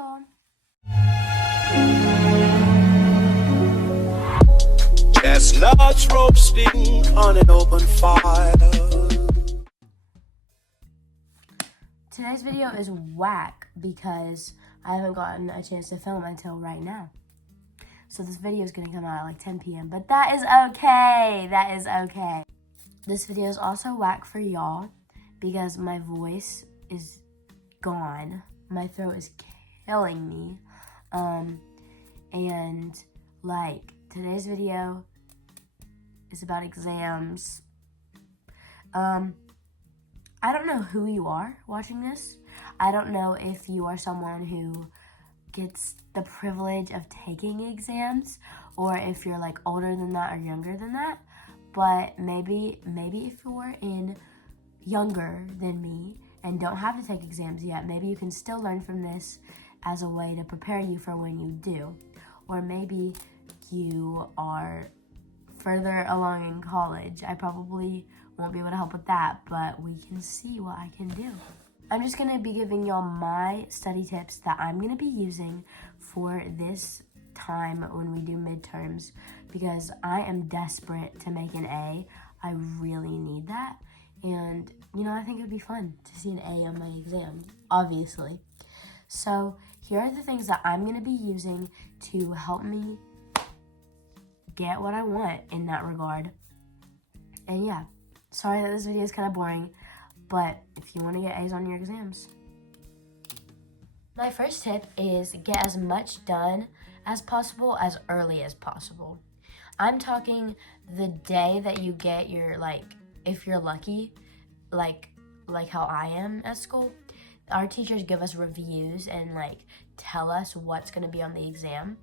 y'all. Chestnuts roasting on an open fire. Today's video is whack because I haven't gotten a chance to film until right now. So this video is gonna come out at like 10 p.m. But that is okay. That is okay. This video is also whack for y'all because my voice is gone. My throat is killing me. And like today's video is about exams. I don't know who you are watching this. I don't know if you are someone who gets the privilege of taking exams or if you're like older than that or younger than that. But maybe if you're younger than me and don't have to take exams yet, maybe you can still learn from this as a way to prepare you for when you do. Or maybe you are further along in college. I probably won't be able to help with that, but we can see what I can do. I'm just gonna be giving y'all my study tips that I'm gonna be using for this time when we do midterms because I am desperate to make an A. I really need that. And, you know, I think it would be fun to see an A on my exam, obviously. So here are the things that I'm gonna be using to help me get what I want in that regard. And yeah, sorry that this video is kind of boring, but if you want to get A's on your exams. My first tip is get as much done as possible as early as possible. I'm talking the day that you get your, like, if you're lucky, like how I am at school, our teachers give us reviews and like tell us what's going to be on the exam.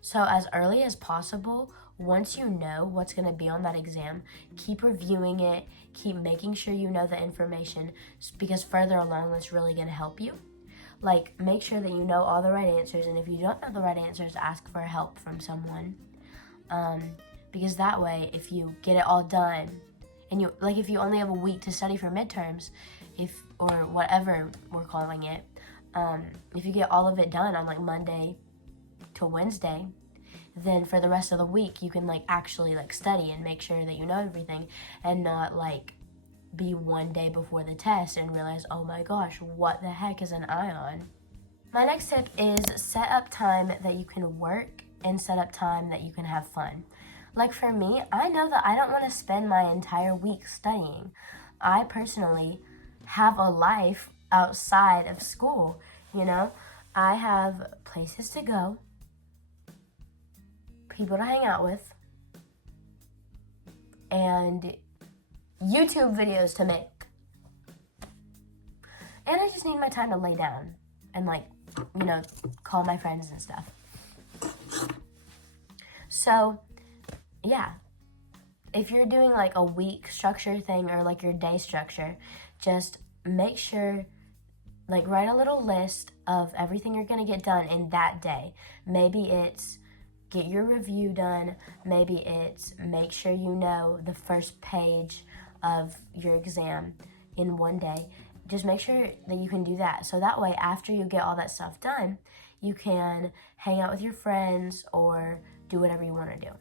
So as early as possible, once you know what's going to be on that exam, keep reviewing it, keep making sure you know the information, because further along, that's really going to help you. Like, make sure that you know all the right answers, and if you don't know the right answers, ask for help from someone. Because that way, if you get it all done, and if you only have a week to study for midterms, or whatever we're calling it, if you get all of it done on like Monday to Wednesday, then for the rest of the week you can like actually like study and make sure that you know everything and not like be one day before the test and realize, oh my gosh, what the heck is an ion? My next tip is set up time that you can work and set up time that you can have fun. Like for me, I know that I don't want to spend my entire week studying. I personally have a life outside of school, you know? I have places to go, people to hang out with, and YouTube videos to make. And I just need my time to lay down and like, you know, call my friends and stuff. So, yeah. If you're doing like a week structure thing or like your day structure, just make sure, like write a little list of everything you're gonna get done in that day. Maybe it's get your review done. Maybe it's make sure you know the first page of your exam in one day. Just make sure that you can do that. So that way, after you get all that stuff done, you can hang out with your friends or do whatever you want to do.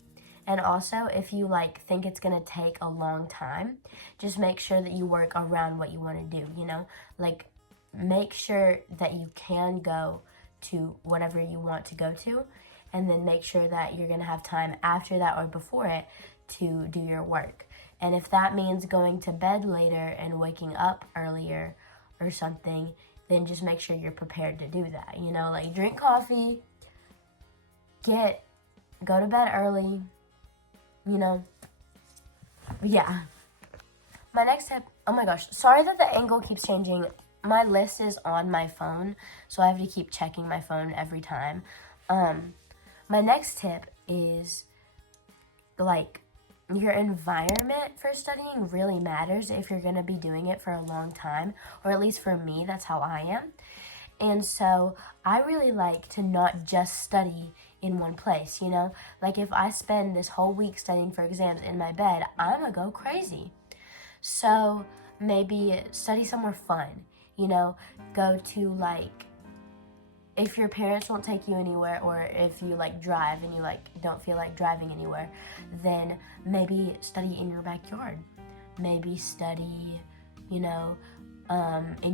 And also, if you like think it's gonna take a long time, just make sure that you work around what you want to do, you know? Like, make sure that you can go to whatever you want to go to, and then make sure that you're gonna have time after that or before it to do your work. And if that means going to bed later and waking up earlier or something, then just make sure you're prepared to do that, you know? Like, drink coffee, go to bed early, you know? Yeah. My next tip, oh my gosh, sorry that the angle keeps changing. My list is on my phone, so I have to keep checking my phone every time. My next tip is, like, your environment for studying really matters if you're going to be doing it for a long time, or at least for me, that's how I am. And so I really like to not just study in one place, you know? Like if I spend this whole week studying for exams in my bed, I'm gonna go crazy. So maybe study somewhere fun, you know? Go to like, if your parents won't take you anywhere, or if you like drive and you like don't feel like driving anywhere, then maybe study in your backyard. Maybe study, in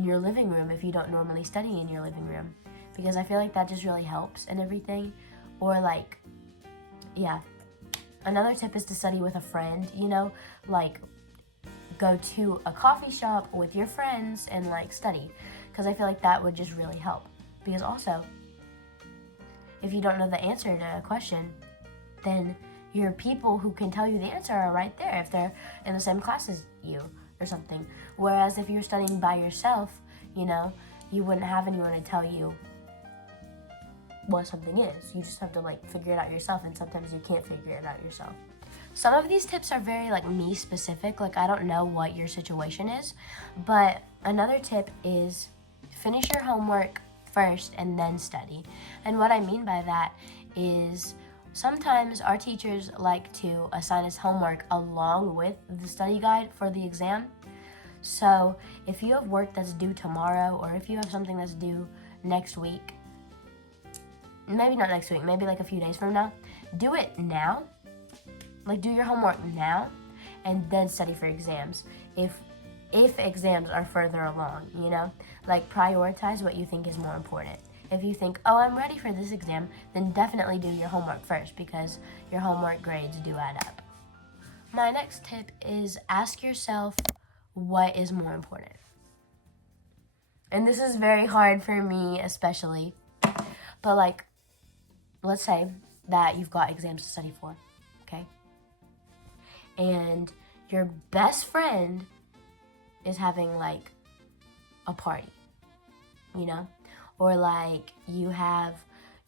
your living room if you don't normally study in your living room, because I feel like that just really helps and everything. Or like, yeah. Another tip is to study with a friend, like go to a coffee shop with your friends and like study, because I feel like that would just really help. Because also, if you don't know the answer to a question, then your people who can tell you the answer are right there if they're in the same class as you or something. Whereas if you're studying by yourself, you wouldn't have anyone to tell you what something is. You just have to like figure it out yourself, and sometimes you can't figure it out yourself. Some of these tips are very like me specific, like I don't know what your situation is, but another tip is finish your homework first and then study. And what I mean by that is sometimes our teachers like to assign us homework along with the study guide for the exam. So if you have work that's due tomorrow, or if you have something that's due next week, maybe not next week, maybe like a few days from now, do it now. Like do your homework now and then study for exams. If exams are further along, like prioritize what you think is more important. If you think, oh, I'm ready for this exam, then definitely do your homework first, because your homework grades do add up. My next tip is ask yourself what is more important. And this is very hard for me especially, but like, let's say that you've got exams to study for, okay? And your best friend is having like a party, or like you have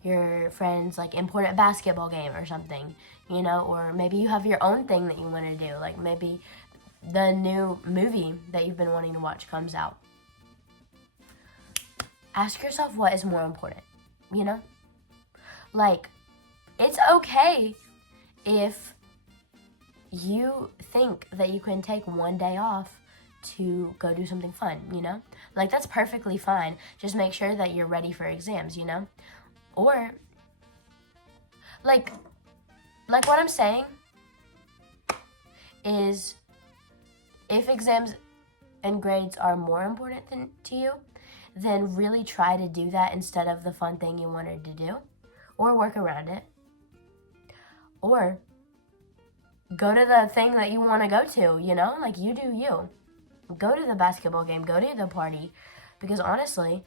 your friend's like important basketball game or something, or maybe you have your own thing that you want to do, like maybe the new movie that you've been wanting to watch comes out. Ask yourself what is more important, like it's okay if you think that you can take one day off to go do something fun, like that's perfectly fine. Just make sure that you're ready for exams, or like what I'm saying is, if exams and grades are more important to you, then really try to do that instead of the fun thing you wanted to do, or work around it, or go to the thing that you want to go to, like you do you. Go to the basketball game, go to the party, because honestly,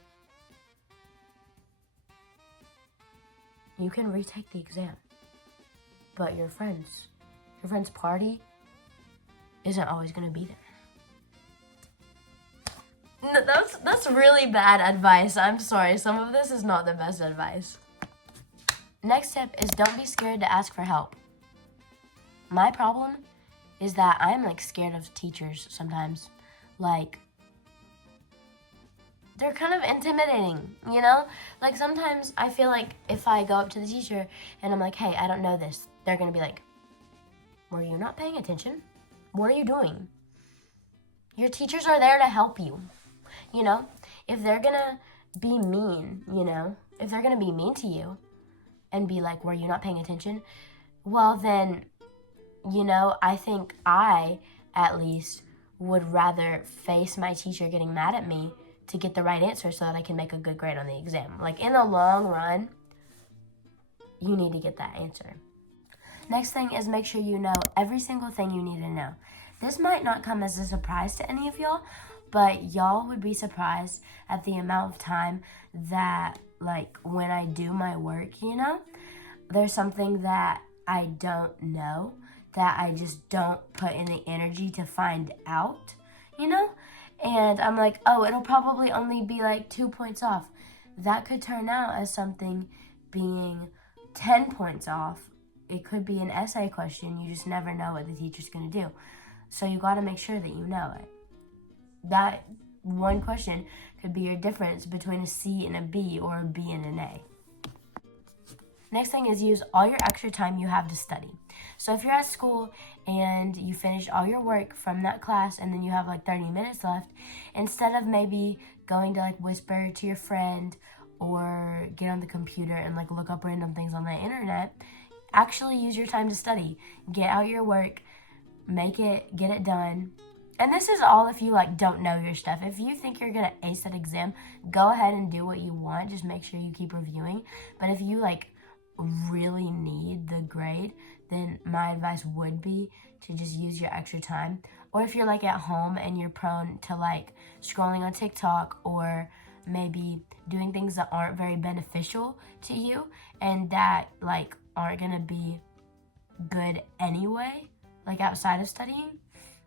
you can retake the exam, but your friend's party isn't always going to be there. That's really bad advice. I'm sorry. Some of this is not the best advice. Next tip is don't be scared to ask for help. My problem is that I'm like scared of teachers sometimes. Like, they're kind of intimidating, Like sometimes I feel like if I go up to the teacher and I'm like, hey, I don't know this, they're going to be like, were you not paying attention? What are you doing? Your teachers are there to help you, If they're going to be mean, if they're going to be mean to you and be like, were you not paying attention? Well, then, I think I, at least, would rather face my teacher getting mad at me to get the right answer so that I can make a good grade on the exam. Like, in the long run, you need to get that answer. Next thing is make sure you know every single thing you need to know. This might not come as a surprise to any of y'all, but y'all would be surprised at the amount of time that, like, when I do my work, there's something that I don't know, that I just don't put in the energy to find out, And I'm like, oh, it'll probably only be like 2 points off. That could turn out as something being 10 points off. It could be an essay question. You just never know what the teacher's going to do. So you got to make sure that you know it. That one question could be your difference between a C and a B, or a B and an A. Next thing is use all your extra time you have to study. So if you're at school and you finish all your work from that class and then you have like 30 minutes left, instead of maybe going to like whisper to your friend or get on the computer and like look up random things on the internet. Actually use your time to study. Get out your work, get it done. And this is all if you like don't know your stuff. If you think you're gonna ace that exam, go ahead and do what you want. Just make sure you keep reviewing. But if you like really need the grade, then my advice would be to just use your extra time. Or if you're like at home and you're prone to like scrolling on TikTok or maybe doing things that aren't very beneficial to you and that like aren't gonna be good anyway, like outside of studying,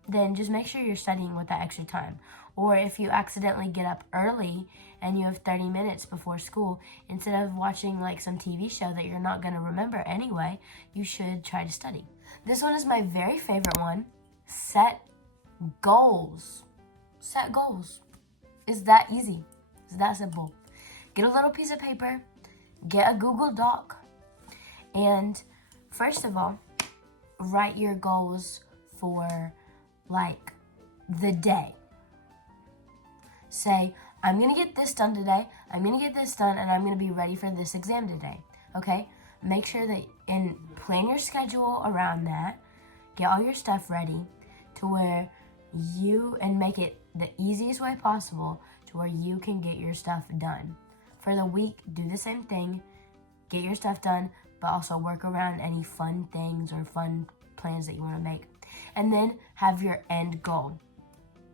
then just make sure you're studying with that extra time. Or if you accidentally get up early and you have 30 minutes before school, instead of watching like some TV show that you're not gonna remember anyway, you should try to study. This one is my very favorite one. Set goals. Set goals. It's that easy. It's that simple. Get a little piece of paper, get a Google Doc, and first of all, write your goals for like the day. Say, I'm gonna get this done today, I'm gonna get this done, and I'm gonna be ready for this exam today, okay? Make sure that and plan your schedule around that, get all your stuff ready to where and make it the easiest way possible to where you can get your stuff done. For the week, do the same thing, get your stuff done, but also work around any fun things or fun plans that you wanna make. And then have your end goal,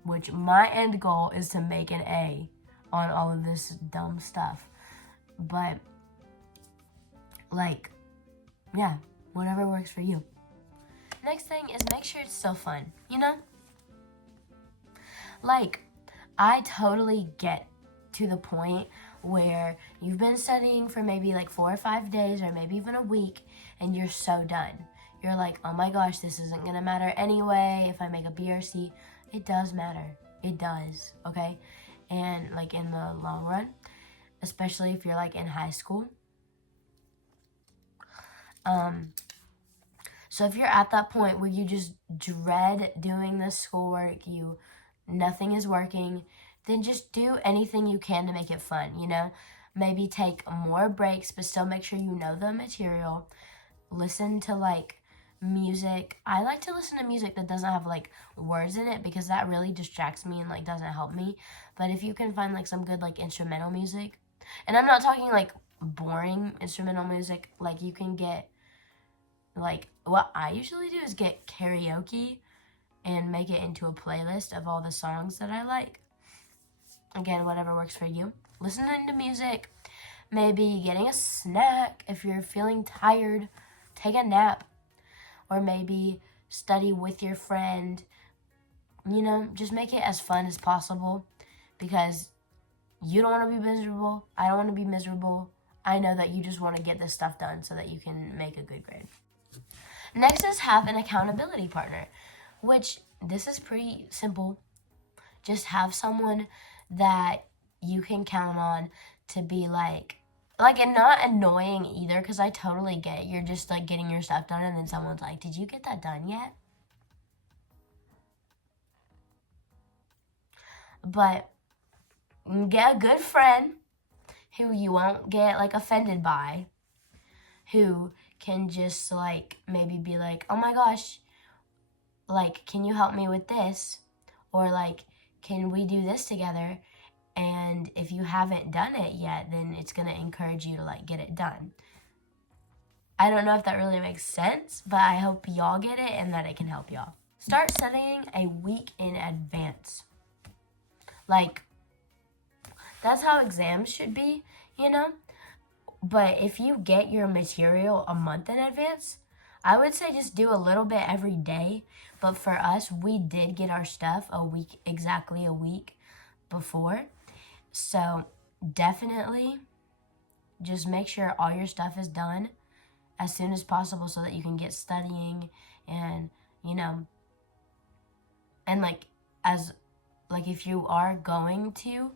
which my end goal is to make an A on all of this dumb stuff. But, like, yeah, whatever works for you. Next thing is make sure it's still fun, you know? Like, I totally get to the point where you've been studying for maybe like 4 or 5 days or maybe even a week and you're so done. You're like, oh my gosh, this isn't gonna matter anyway if I make a B or C. It does matter. It does, okay? And like in the long run, especially if you're like in high school. So if you're at that point where you just dread doing the schoolwork, nothing is working, then just do anything you can to make it fun, you know? Maybe take more breaks, but still make sure you know the material. Listen to like music. I like to listen to music that doesn't have like words in it because that really distracts me and like doesn't help me. But if you can find like some good like instrumental music, and I'm not talking like boring instrumental music, like you can get like, what I usually do is get karaoke and make it into a playlist of all the songs that I like. Again, whatever works for you. Listening to music, maybe getting a snack if you're feeling tired, take a nap, or maybe study with your friend. You know, just make it as fun as possible because you don't want to be miserable. I don't want to be miserable. I know that you just want to get this stuff done so that you can make a good grade. Next is have an accountability partner, which this is pretty simple. Just have someone that you can count on to be like and not annoying either, because I totally get it. You're just like getting your stuff done and then someone's like, did you get that done yet? But get a good friend who you won't get like offended by, who can just like maybe be like, oh my gosh, like, can you help me with this? Or like, can we do this together? And if you haven't done it yet, then it's going to encourage you to like get it done. I don't know if that really makes sense, but I hope y'all get it and that it can help y'all. Start studying a week in advance. Like, that's how exams should be, you know? But if you get your material a month in advance, I would say just do a little bit every day. But for us, we did get our stuff exactly a week before. So definitely just make sure all your stuff is done as soon as possible so that you can get studying and, you know, and if you are going to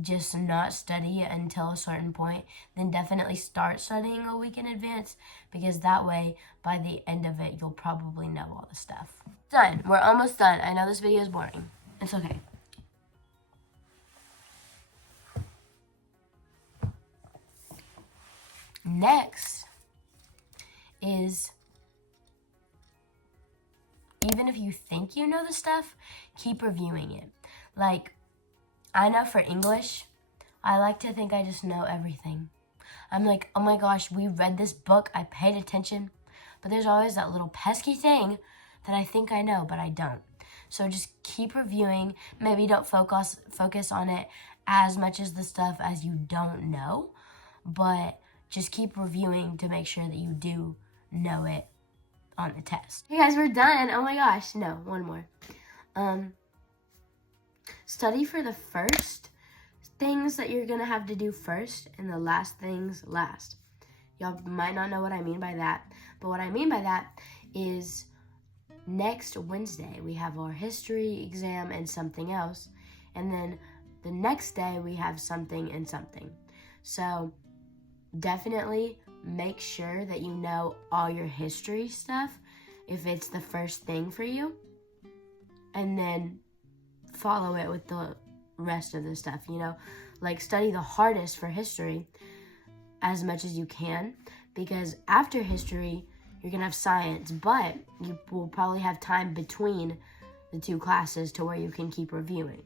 just not study until a certain point, then definitely start studying a week in advance, because that way, by the end of it, you'll probably know all the stuff. Done. We're almost done. I know this video is boring. It's okay. Next is, even if you think you know the stuff, keep reviewing it. Like, I know for English, I like to think I just know everything. I'm like, oh my gosh, we read this book, I paid attention, but there's always that little pesky thing that I think I know, but I don't. So just keep reviewing. Maybe don't focus on it as much as the stuff as you don't know, but just keep reviewing to make sure that you do know it on the test. Hey guys, we're done. Oh my gosh. No, one more. Study for the first things that you're gonna have to do first and the last things last. Y'all might not know what I mean by that, but what I mean by that is next Wednesday we have our history exam and something else, and then the next day we have something and something. So definitely make sure that you know all your history stuff if it's the first thing for you, and then follow it with the rest of the stuff, you know, like study the hardest for history as much as you can, because after history you're gonna have science, but you will probably have time between the two classes to where you can keep reviewing.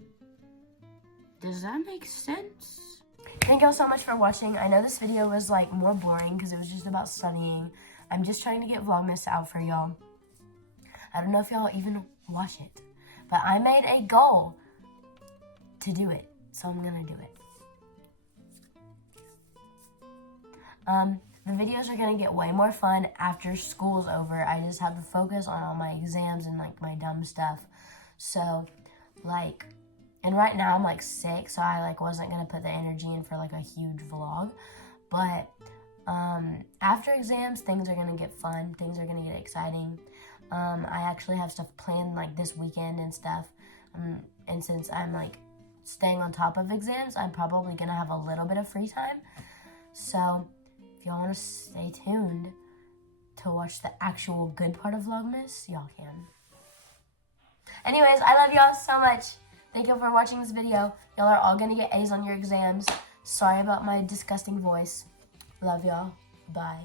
Does that make sense? Thank y'all so much for watching. I know this video was like more boring because it was just about studying. I'm just trying to get vlogmas out for y'all. I don't know if y'all even watch it, but I made a goal to do it, so I'm gonna do it. The videos are gonna get way more fun after school's over. I just have to focus on all my exams and like my dumb stuff. So like, and right now I'm like sick, so I like wasn't gonna put the energy in for like a huge vlog. But after exams, things are gonna get fun. Things are gonna get exciting. I actually have stuff planned like this weekend and stuff. And since I'm like staying on top of exams, I'm probably gonna have a little bit of free time. So if y'all want to stay tuned to watch the actual good part of Vlogmas, y'all can. Anyways, I love y'all so much. Thank you for watching this video. Y'all are all gonna get A's on your exams. Sorry about my disgusting voice. Love y'all. Bye.